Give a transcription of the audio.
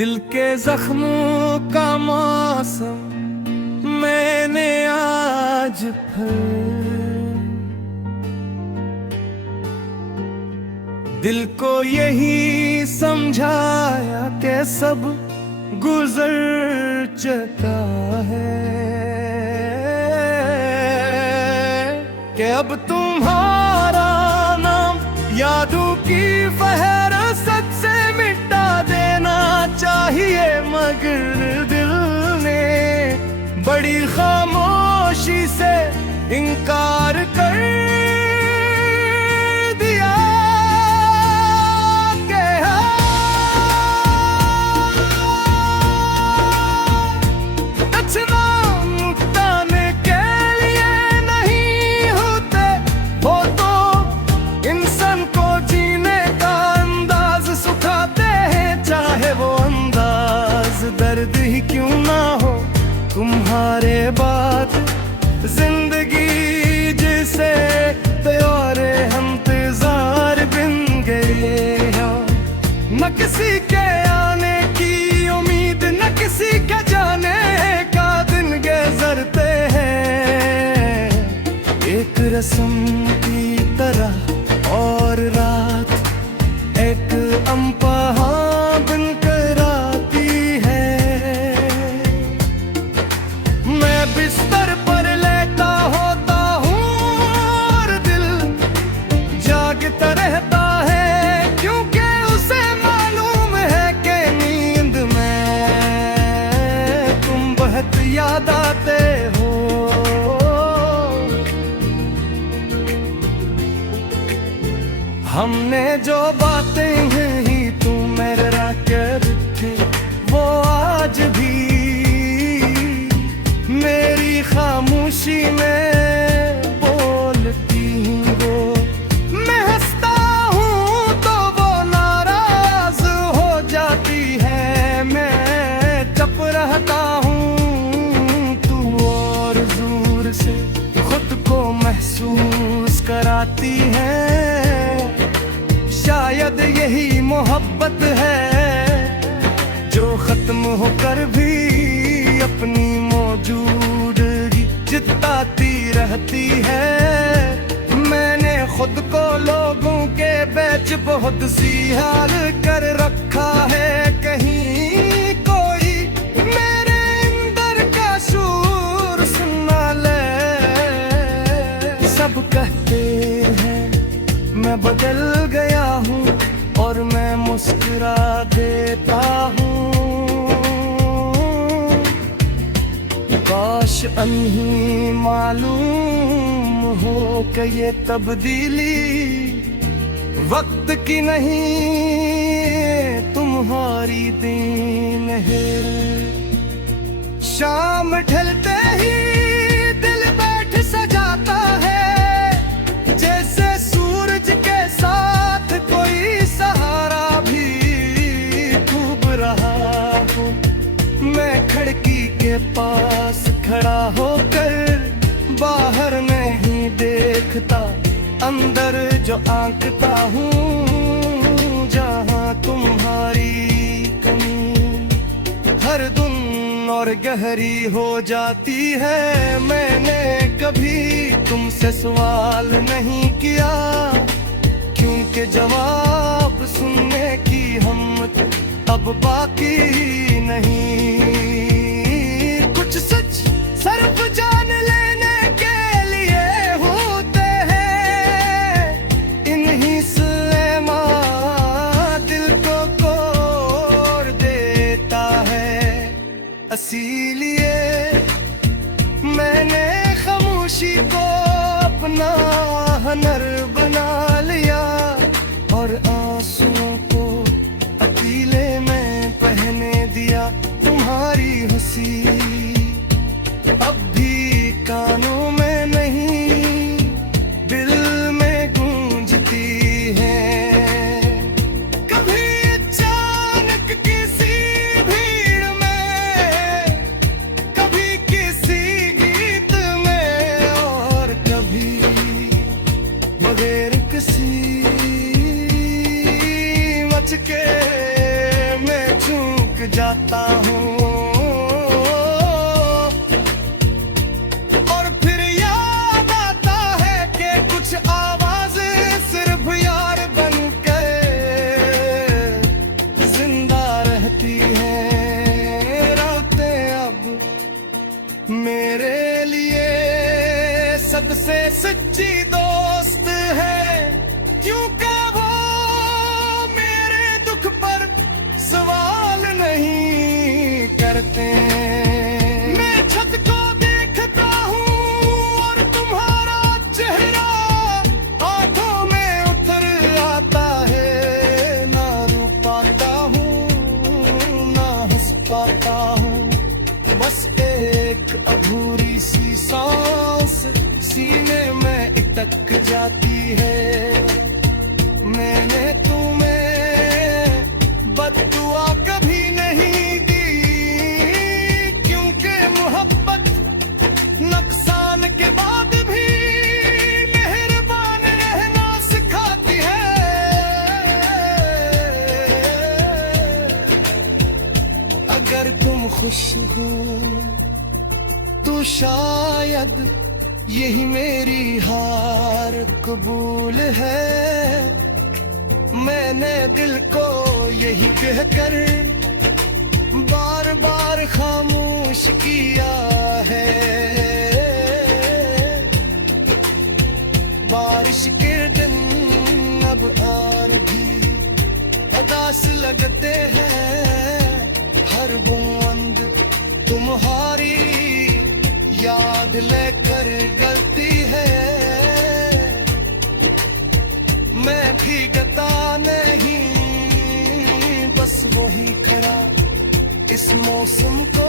दिल के जख्मों का मौसम मैंने आज फिर दिल को यही समझाया कि सब गुजर चुका है, कि अब तुम्हारा नाम यादों की फहरस्त से मिटा देना चाहिए। मगर दिल ने बड़ी खामोशी से इनकार कर दिया कि मिटाने के लिए नहीं होते वो तो इंसान को जीने का अंदाज सिखाते हैं, चाहे वो अंदाज दर्द ही क्यों ना हो। तुम्हारे बात जिंदगी जिसे त्योरे हम इंतजार बिन गए हो, न किसी के आने की उम्मीद न किसी के जाने का दिन गुजरते हैं एक रस्म की तरह। और रात एक अम्पहा बनकर आती है, मैं बिस्तर पर लेटा होता हूँ और दिल जागता रहता है, क्योंकि उसे मालूम है कि नींद में तुम बहुत याद आते हो। हमने जो बातें ही तू मेरा कर थे वो आज भी मेरी खामोशी में बोलती हो। मैं हंसता हूँ तो वो नाराज हो जाती है, मैं चुप रहता हूँ तू और जोर से खुद को महसूस कराती है। शायद यही मोहब्बत है जो खत्म होकर भी अपनी मौजूदगी जिताती रहती है। मैंने खुद को लोगों के बीच बहुत सी हाल कर रखा है, कहीं कोई मेरे अंदर का शूर सुना ले। सब कहते हैं मैं बदल गया हूँ और मैं मुस्कुरा देता हूँ, काश अनही मालूम हो कि ये तब्दीली वक्त की नहीं तुम्हारी देन है। शाम ढलते ही दिल बैठ सजाता है, जैसे सूरज के साथ कोई सहारा भी डूब रहा हो। मैं खिड़की के पास खड़ा होकर बाहर नहीं देखता, अंदर जो आंकता हूँ जहाँ तुम्हारी कमी हर दिन और गहरी हो जाती है। मैंने कभी तुमसे सवाल नहीं किया, क्योंकि जवाब सुनने की हिम्मत अब बाकी नहीं। कुछ सच सिर्फ जान लेने के लिए होते हैं, इन्हीं से दिल को कोड़ देता है। इसीलिए मैंने खामोशी को अपना हनर बना लिया और आंसुओं को अकेले में बहने दिया। तुम्हारी हंसी अब भी कानों में नहीं दिल में गूंजती है। कभी अचानक किसी भीड़ में, कभी किसी गीत में, और कभी बगैर किसी मच के मैं चूक जाता हूँ और फिर याद आता है कि कुछ आवाजें सिर्फ यार बन के जिंदा रहती हैं। रातें अब मेरे लिए सबसे सच्ची दोस्त है, क्योंकि वो मेरे दुख पर सवाल नहीं करते। मैं छत को देखता हूँ और तुम्हारा चेहरा आंखों में उतर आता है। ना रो पाता हूँ ना हंस पाता हूँ, बस एक अधूरी सी सांस सीने में अटक जाती है। मैंने तुम्हें बद्दुआ कभी नहीं दी, क्योंकि मोहब्बत नुकसान के बाद भी मेहरबान रहना सिखाती है। अगर तुम खुश हो तो शायद यही मेरी हार कबूल है। मैंने दिल को यही कहकर बार बार खामोश किया है। बारिश के दिन अब और भी उदास लगते हैं, हर बूंद तुम्हारी याद लेकर गलती है। मैं भीगता नहीं, बस वही खड़ा इस मौसम को